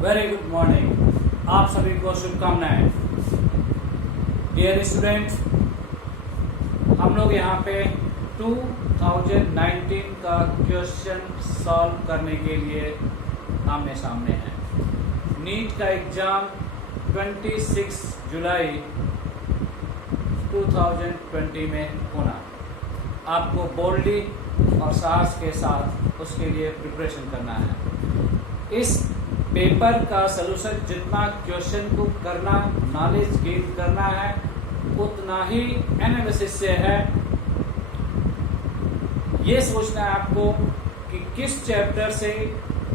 Very good morning. आप सभी को शुभकामनाएं। डियर स्टूडेंट्स, हम लोग यहाँ पे 2019 का क्वेश्चन सॉल्व करने के लिए आमने सामने हैं। नीट का एग्जाम 26 जुलाई 2020 में होना। आपको बोल्डली और साहस के साथ उसके लिए प्रिपरेशन करना है। इस पेपर का सलूशन जितना क्वेश्चन को करना, नॉलेज गेन करना है, उतना ही एनालिसिस से है। ये सोचना है आपको कि किस चैप्टर से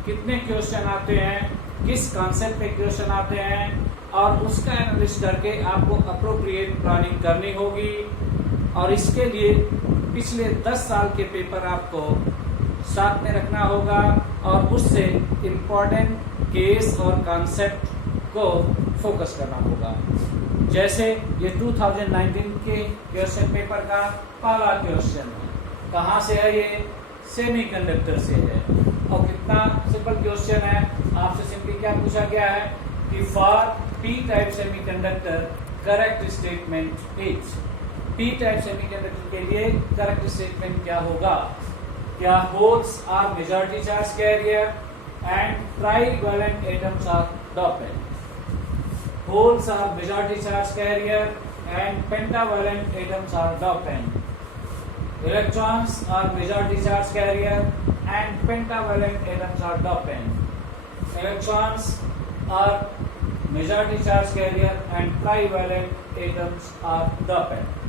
कितने क्वेश्चन आते हैं, किस कॉन्सेप्ट पे क्वेश्चन आते हैं, और उसका एनालिसिस करके आपको अप्रोप्रिएट प्लानिंग करनी होगी। और इसके लिए पिछले 10 साल के पेपर आपको साथ में रखना होगा और उससे इम्पोर्टेंट केस और कॉन्सेप्ट को फोकस करना होगा। जैसे ये 2019 के क्वेश्चन पेपर का पहला क्वेश्चन है। कहाँ से है ये? सेमीकंडक्टर से है। और कितना सिंपल क्वेश्चन है। आपसे सिंपली क्या पूछा गया है कि for P type semiconductor correct statement is. P type semiconductor के लिए करेक्ट स्टेटमेंट क्या होगा? क्या holes are majority charge carrier and trivalent atoms are dopant. Holes are majority charge carrier and pentavalent atoms are dopant. Electrons are majority charge carrier and pentavalent atoms are dopant. Electrons are majority charge carrier and trivalent atoms are dopant.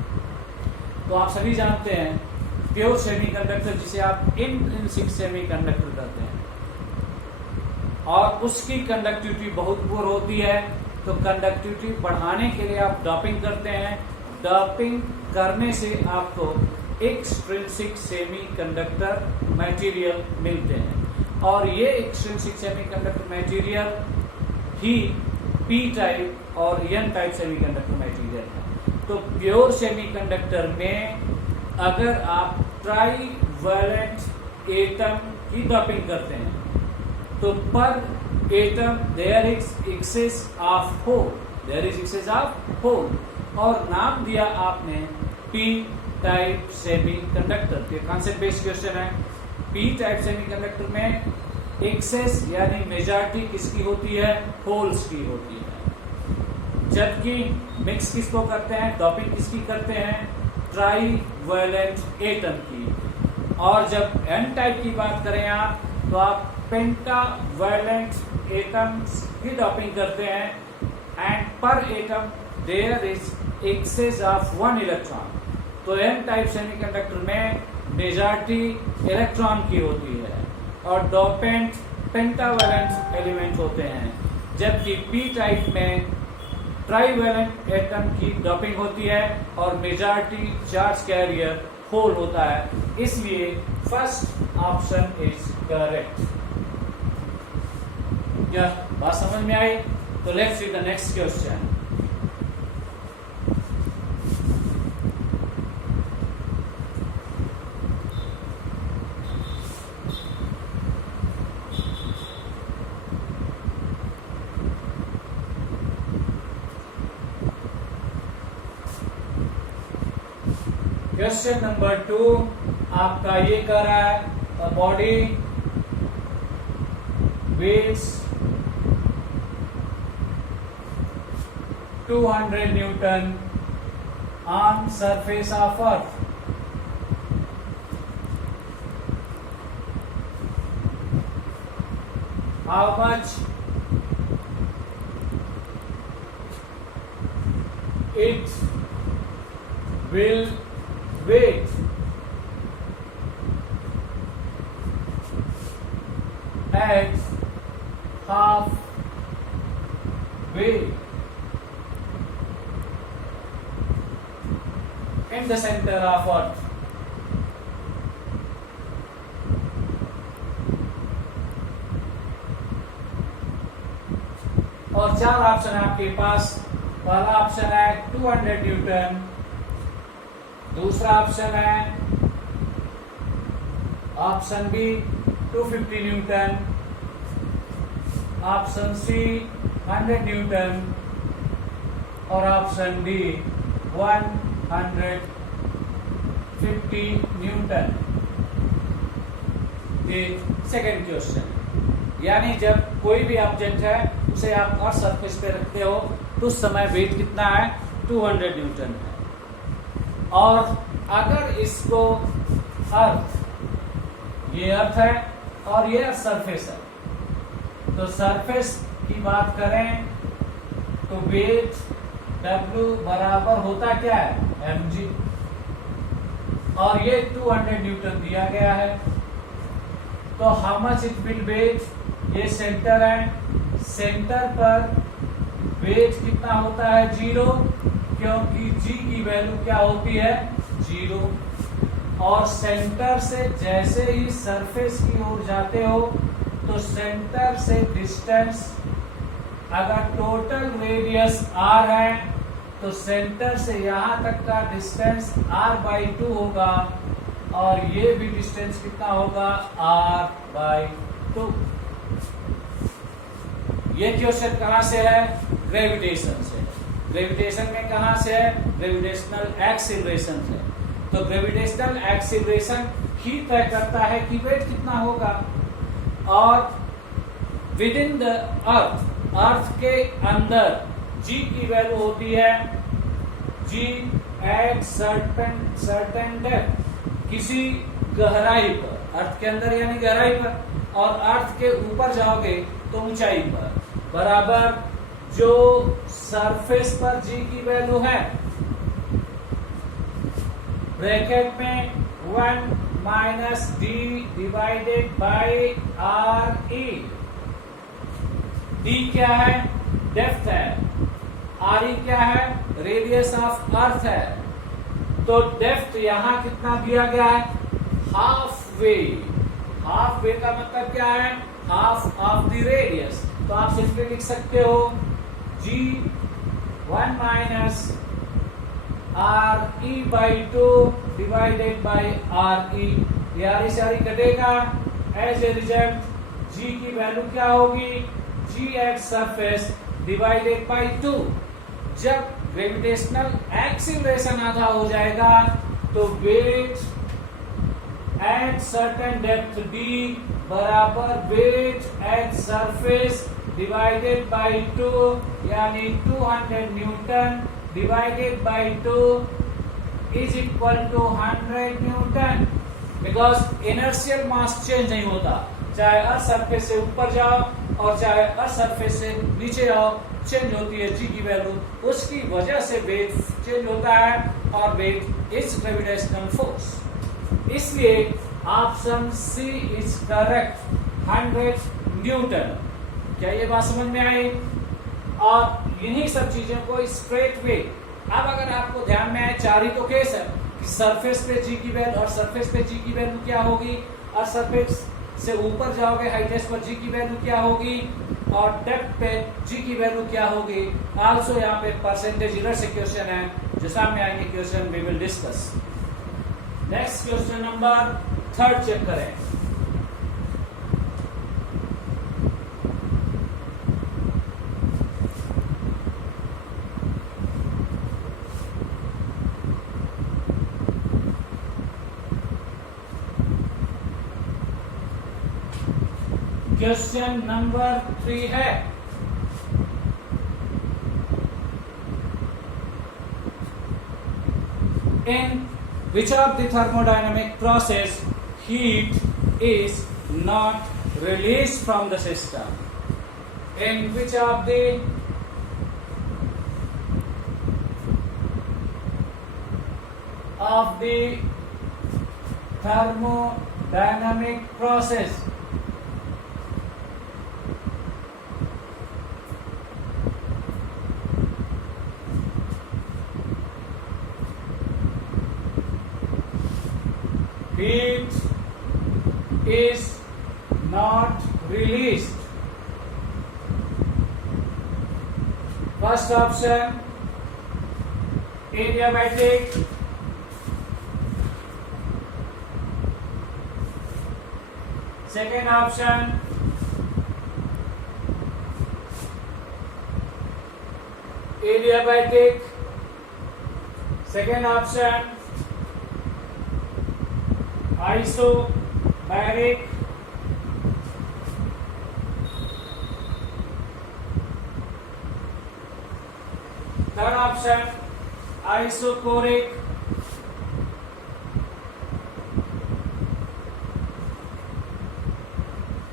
तो आप सभी जानते हैं pure semiconductor जिसे आप intrinsic semiconductor कहते हैं, और उसकी कंडक्टिविटी बहुत पुअर होती है। तो कंडक्टिविटी बढ़ाने के लिए आप डॉपिंग करते हैं। डॉपिंग करने से आपको एक्सट्रिंसिक सेमीकंडक्टर मटेरियल मिलते हैं, और ये एक्सट्रिंसिक सेमीकंडक्टर मटेरियल ही पी टाइप और एन टाइप सेमीकंडक्टर मटेरियल है। तो प्योर सेमीकंडक्टर में अगर आप ट्राईवैलेंट एटम की डॉपिंग करते हैं तो per atom there is excess of hole, there is excess of hole, और नाम दिया आपने पी टाइप सेमीकंडक्टर के कॉन्सेप्ट बेस्ड क्वेश्चन है। पी टाइप सेमीकंडक्टर में एक्सेस यानी मेजॉरिटी किसकी होती है? होल्स की होती है। जबकि मिक्स किसको करते हैं? डॉपिंग किसकी करते हैं? ट्राईवैलेंट एटम की। और जब एन टाइप की बात करें आप, तो आप पेंटावैलेंट एटम्स की डॉपिंग करते हैं, and per atom there is excess of 1 electron. तो एन टाइप सेमीकंडक्टर में मेजॉरिटी इलेक्ट्रॉन की होती है और डोपेंट पेंटावैलेंट एलिमेंट होते हैं। जबकि पी टाइप में ट्राईवैलेंट एटम की डॉपिंग होती है और मेजॉरिटी चार्ज कैरियर होल होता है। इसलिए फर्स्ट ऑप्शन इज करेक्ट। क्या बात समझ में आई? तो let's see the next question. Question number 2 आपका ये कह रहा है body weighs 200 Newton on surface of Earth. How much it will weigh at half way in the center of Earth? और 4 ऑप्शन है आपके पास। पहला ऑप्शन है 200 न्यूटन, दूसरा ऑप्शन है option B 250 newton, option C 100 newton और ऑप्शन डी 150 न्यूटन। ये second question, यानी जब कोई भी ऑब्जेक्ट है उसे आप अर्थ सरफेस पे रखते हो तो उस समय वेट कितना है, 200 न्यूटन है। और अगर इसको अर्थ, ये अर्थ है और ये सरफेस है, तो सरफेस की बात करें तो वेट W बराबर होता क्या है, mg, और ये 200 न्यूटन दिया गया है। तो how much it will weight, ये सेंटर है, सेंटर पर वेट कितना होता है, 0, क्योंकि g की वैल्यू क्या होती है, 0। और सेंटर से जैसे ही सरफेस की ओर जाते हो तो सेंटर से डिस्टेंस, अगर टोटल रेडियस r है तो सेंटर से यहां तक का डिस्टेंस r/2 होगा, और ये भी डिस्टेंस कितना होगा, r/2। ये क्वेश्चन कहां से है, ग्रेविटेशन से। ग्रेविटेशन में कहां से है, ग्रेविटेशनल एक्सीलरेशन से। तो ग्रेविटेशनल एक्सीलरेशन ही तय करता है कि वेट कितना होगा। और विद इन द अर्थ, अर्थ के अंदर g की वैल्यू होती है g एट सर्टेन डेप्थ, किसी गहराई पर, अर्थ के अंदर यानी गहराई पर, और अर्थ के ऊपर जाओगे तो ऊंचाई पर, बराबर जो सरफेस पर g की वैल्यू है ब्रैकेट में 1 minus d divided by re। d क्या है, डेप्थ है, re क्या है, रेडियस ऑफ अर्थ है। तो डेप्थ यहां कितना दिया गया है, हाफ वे। हाफ वे का मतलब क्या है, हाफ ऑफ द रेडियस। तो आप सिंपली लिख सकते हो g 1 minus re/2 divided by re। यारी सारी कटेगा, एज ए रिजल्ट g की वैल्यू क्या होगी, g at surface divided by 2। जब ग्रेविटेशनल एक्सीलरेशन आधा हो जाएगा तो weight at certain depth d बराबर weight at surface divided by 2, यानी 200 newton divided by 2 is equal to 100 newton. Because inertial mass change नहीं होता, चाहे अर्थ सरफेस से ऊपर जाओ और चाहे अर्थ सरफेस से नीचे आओ, चेंज होती है g की वैल्यू, उसकी वजह से वेट चेंज होता है, और वेट इज ग्रेविटेशनल फोर्स। इसलिए option C is correct, 100 newton. क्या ये बात समझ में आई? और इन्हीं सब चीजों को स्ट्रेट वे, अब अगर आपको ध्यान में आए, चार ही तो केस है कि सरफेस पे g की वैल्यू और सरफेस पे g की वैल्यू क्या होगी, और सरफेस से ऊपर जाओगे हाइटेस्ट पर g की वैल्यू क्या होगी, और डेप्थ पे g की वैल्यू क्या होगी। आल्सो यहाँ पे परसेंटेज इरर से क्वेश्चन है जो सामने आएंगे, question we will discuss. Next question number 3 check करें। क्वेश्चन नंबर 3 है, in which of the thermodynamic process heat is not released from the system? In which of the thermodynamic process heat is not released? First option, adiabatic. Second option, adiabatic, second option isobaric, third option isochoric,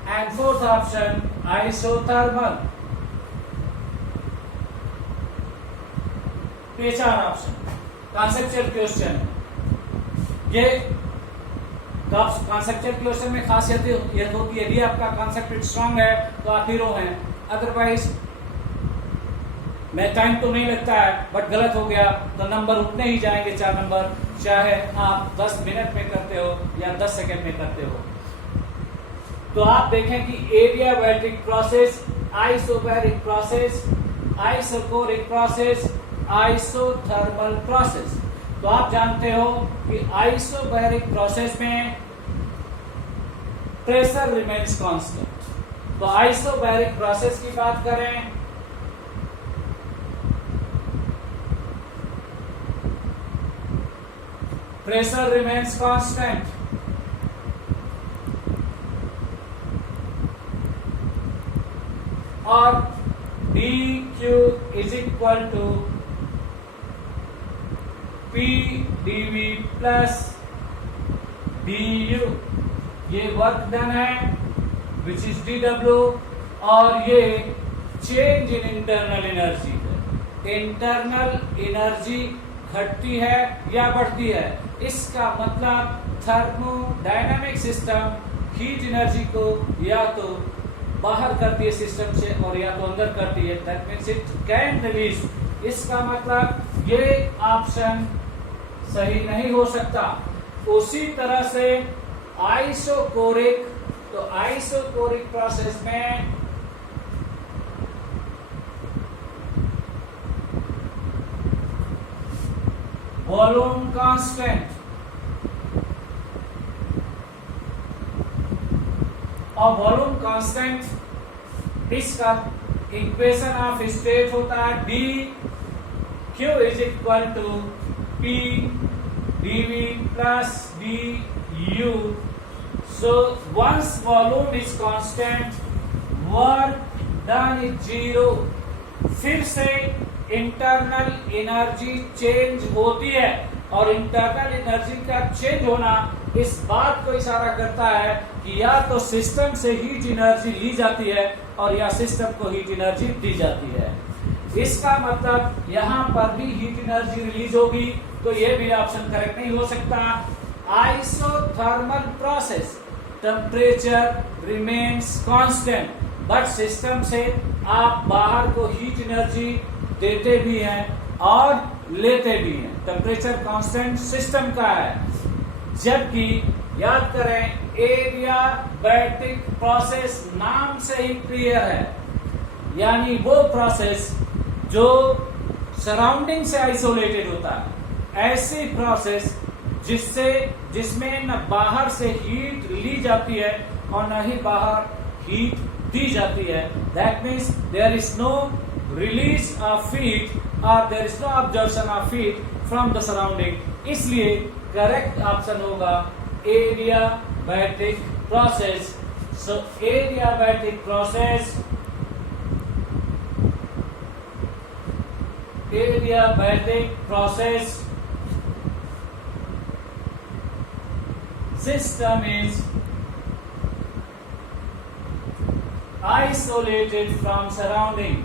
and fourth option isothermal. ये चार option conceptual question. ये conceptual question में खासियत ये होती है, यदि आपका कॉन्सेप्ट स्ट्रांग है तो आप हीरो हैं, अदरवाइज मैं टाइम तो नहीं लगता है बट गलत हो गया तो नंबर उतने ही जाएंगे, 4 नंबर, चाहे आप 10 मिनट में करते हो या 10 सेकंड में करते हो। तो आप देखें कि adiabatic process, isobaric process, isochoric process, isothermal process. तो आप जानते हो कि आइसोबैरिक प्रोसेस में प्रेशर रिमेन्स कांस्टेंट। तो आइसोबैरिक प्रोसेस की बात करें, प्रेशर रिमेन्स कांस्टेंट, और dq is equal to p dv plus du। ये वर्क डन है विच इज dw, और ये चेंज इन इंटरनल एनर्जी है। इंटरनल एनर्जी घटती है या बढ़ती है, इसका मतलब थर्मोडायनामिक सिस्टम हीट एनर्जी को या तो बाहर करती है सिस्टम से और या तो अंदर करती है, that means it can release. इसका मतलब ये ऑप्शन सही नहीं हो सकता। उसी तरह से आइसोकोरिक, तो आइसोकोरिक प्रोसेस में वॉल्यूम कांस्टेंट और वॉल्यूम कांस्टेंट, इसका इक्वेशन ऑफ स्टेट होता है D Q is equal to P dv plus du। So once volume is constant, work done is 0। फिर से इंटरनल एनर्जी चेंज होती है, और इंटरनल एनर्जी का चेंज होना इस बात को इशारा करता है कि या तो सिस्टम से हीट एनर्जी ली जाती है और या सिस्टम को हीट एनर्जी दी जाती है। इसका मतलब यहां पर भी हीट एनर्जी रिलीज होगी, तो ये भी ऑप्शन करेक्ट नहीं हो सकता। Isothermal process, temperature remains constant, but system से आप बाहर को हीट एनर्जी देते भी हैं और लेते भी हैं। टेम्परेचर कांस्टेंट सिस्टम का है, जबकि याद करें एडियाबैटिक प्रोसेस नाम से ही क्लियर है, यानी वो प्रोसेस जो सराउंडिंग से आइसोलेटेड होता है, ऐसी प्रोसेस जिसमें न बाहर से हीट ली जाती है और न ही बाहर हीट दी जाती है। That means there is no release of heat और there is no absorption of heat from the surrounding. इसलिए करेक्ट ऑप्शन होगा adiabatic process. So adiabatic process, adiabatic process system is isolated from surrounding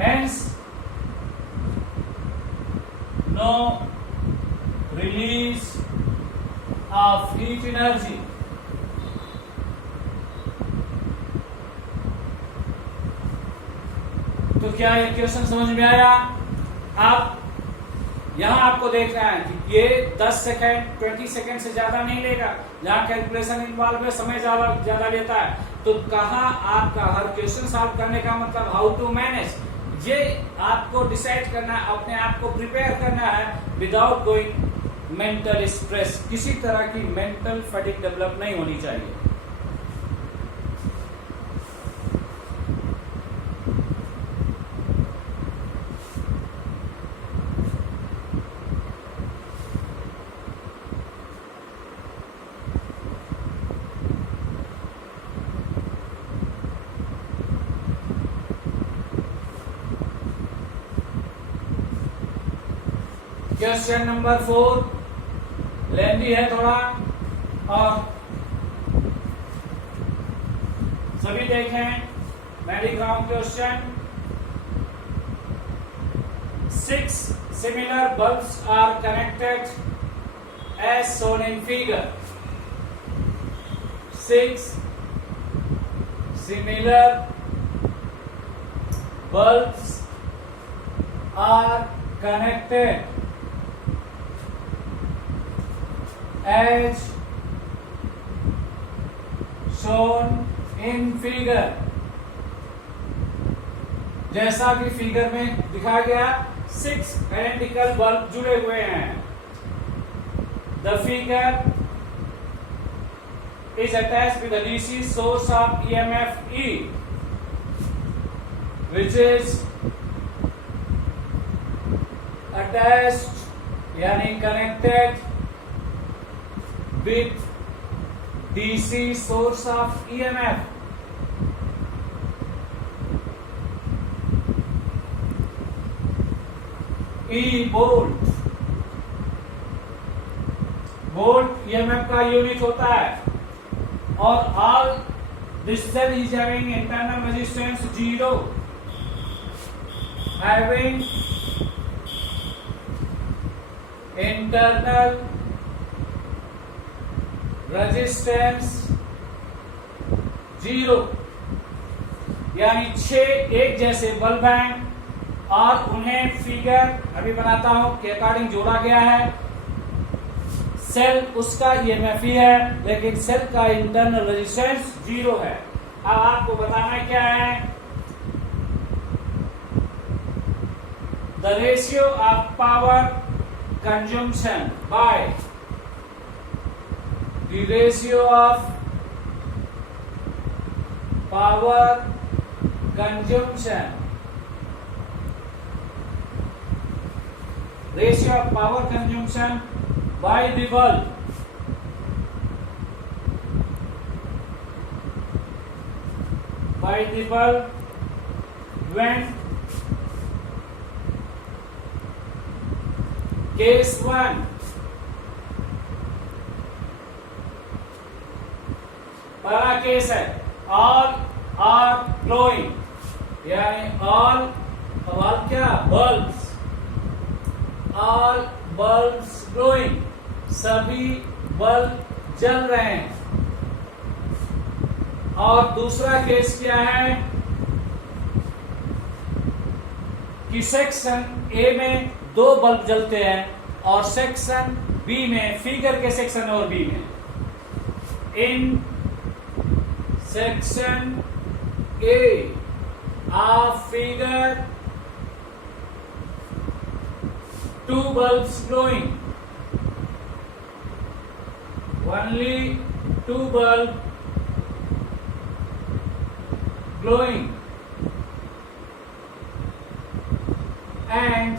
hence no release of heat energy। तो क्या ये question समझ में आया? आप यहां आपको देखना है कि ये 10 सेकेंड 20 सेकेंड से ज्यादा नहीं लेगा, जहां कैलकुलेशन इन्वॉल्व है, समय ज्यादा लेता है। तो कहां आपका हर क्वेश्चन सॉल्व करने का मतलब हाउ टू मैनेज, ये आपको डिसाइड करना है, अपने आप को प्रिपेयर करना है विदाउट गोइंग मेंटल स्ट्रेस, किसी तरह की मेंटल फटीग डेवलप नहीं होनी चाहिए। क्वेश्चन नंबर 4 लेंदी है थोड़ा, और सभी देखें मेडिग्राम question. 6 similar bulbs are connected as shown in figure. 6 similar bulbs are connected as shown in figure। जैसा कि फिगर में दिखाया गया 6 आइडेंटिकल बल्ब जुड़े हुए हैं। The figure is attached with a DC source of EMF E, which is attached यानी connected with DC source of EMF। E volt, volt EMF का यूनिट होता है, और all resistor is having internal resistance 0, having internal resistance 0, यानी 6 एक जैसे bulb हैं और उन्हें फिगर अभी बनाता हूं के अकॉर्डिंग जोड़ा गया है। सेल उसका ईएमएफ ही है, लेकिन सेल का इंटरनल रेजिस्टेंस 0 है। अब आपको बताना क्या है, the ratio of power consumption by the ratio of power consumption, ratio of power consumption by the bulb, when case 1 पहला केस है ऑल आर ग्लोइंग, यानी ऑल क्या बल्ब्स, ऑल बल्ब्स ग्लोइंग, सभी बल्ब जल रहे हैं। और दूसरा केस क्या है कि सेक्शन ए में 2 बल्ब जलते हैं और सेक्शन बी में, फिगर के सेक्शन और बी में, इन section A of figure 2 bulbs glowing, only 2 bulbs glowing, and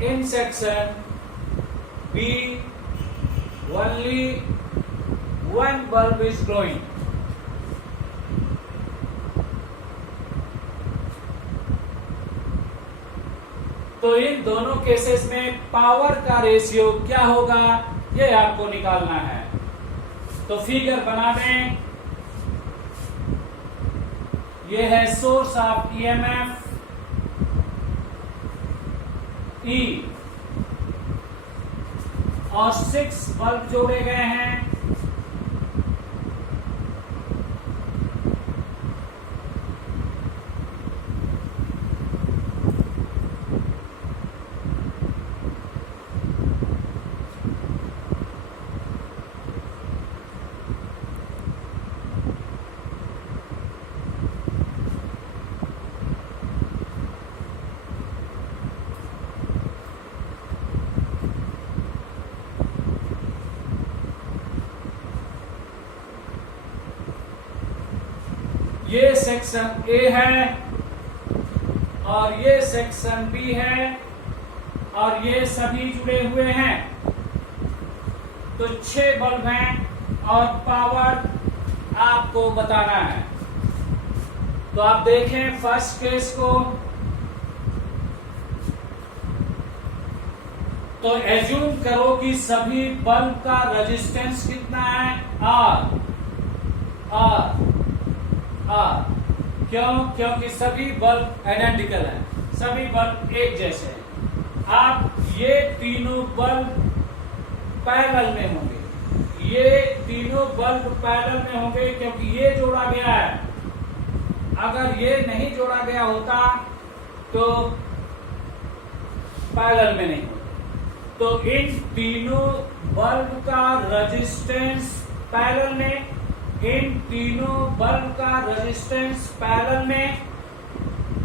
in section B only 1 bulb is glowing। तो इन दोनों केसेस में पावर का रेशियो क्या होगा ये आपको निकालना है। तो फिगर बना दें, ये है सोर्स ऑफ ईएमएफ ई और 6 बल्ब जोड़े गए हैं। सेक्शन ए है और ये सेक्शन बी है और ये सभी जुड़े हुए हैं। तो 6 बल्ब हैं और पावर आपको बताना है। तो आप देखें फर्स्ट केस को, तो एज्यूम करो कि सभी बल्ब का रेजिस्टेंस कितना है, R। क्यों? क्योंकि सभी बल्ब आइडेंटिकल हैं, सभी बल्ब एक जैसे हैं। आप ये तीनों बल्ब पैरेलल में होंगे, ये तीनों बल्ब पैरेलल में होंगे क्योंकि ये जोड़ा गया है। अगर ये नहीं जोड़ा गया होता तो पैरेलल में नहीं होता। तो इन तीनों बल्ब का रेजिस्टेंस पैरेलल में, इन तीनों बल्ब का रेजिस्टेंस पैरेलल में,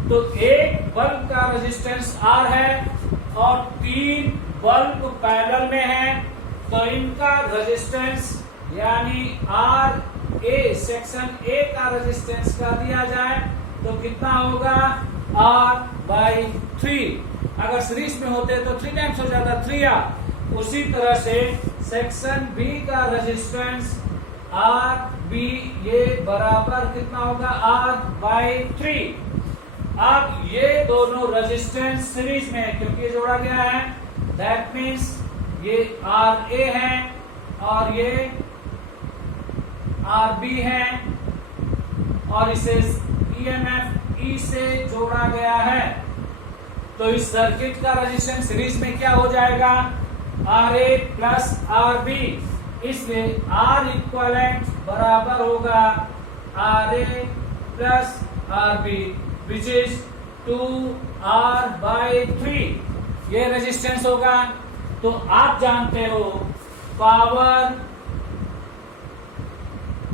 तो एक बल्ब का रेजिस्टेंस R है और 3 बल्ब पैरेलल में है, तो इनका रेजिस्टेंस यानी RA सेक्शन A का रेजिस्टेंस कर दिया जाए तो कितना होगा, R/3। अगर सीरीज में होते तो 3 टाइम्स हो जाता, 3R। उसी तरह से सेक्शन B का रेजिस्टेंस RB ये बराबर कितना होगा, R/3। अब ये दोनों रेजिस्टेंस सीरीज में है क्योंकि ये जोड़ा गया है, दैट मीन्स ये RA है और ये RB है और इसे EMF E से जोड़ा गया है। तो इस सर्किट का रेजिस्टेंस सीरीज में क्या हो जाएगा, RA प्लस RB। इसलिए R इक्वलेंट बराबर होगा RA plus RB which is 2R/3। ये रेजिस्टेंस होगा। तो आप जानते हो power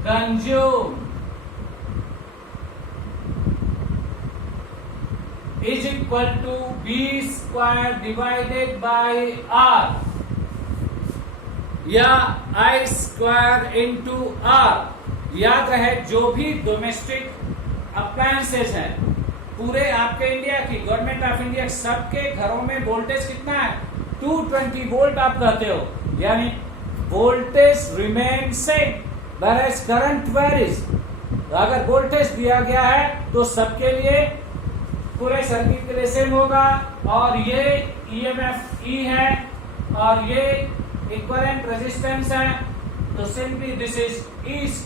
consume is equal to B² divided by R या I² इंटू R। याद रहे जो भी डोमेस्टिक अप्लायंसेस है पूरे आपके इंडिया की, गवर्नमेंट ऑफ इंडिया सबके घरों में वोल्टेज कितना है, 220 वोल्ट आप कहते हो, यानी voltage remain same whereas current varies. अगर वोल्टेज दिया गया है तो सबके लिए पूरे सर्किट के लिए सेम होगा। और ये EMF E है और ये इक्विवेलेंट रेजिस्टेंस है, तो सिंपली दिस इज E²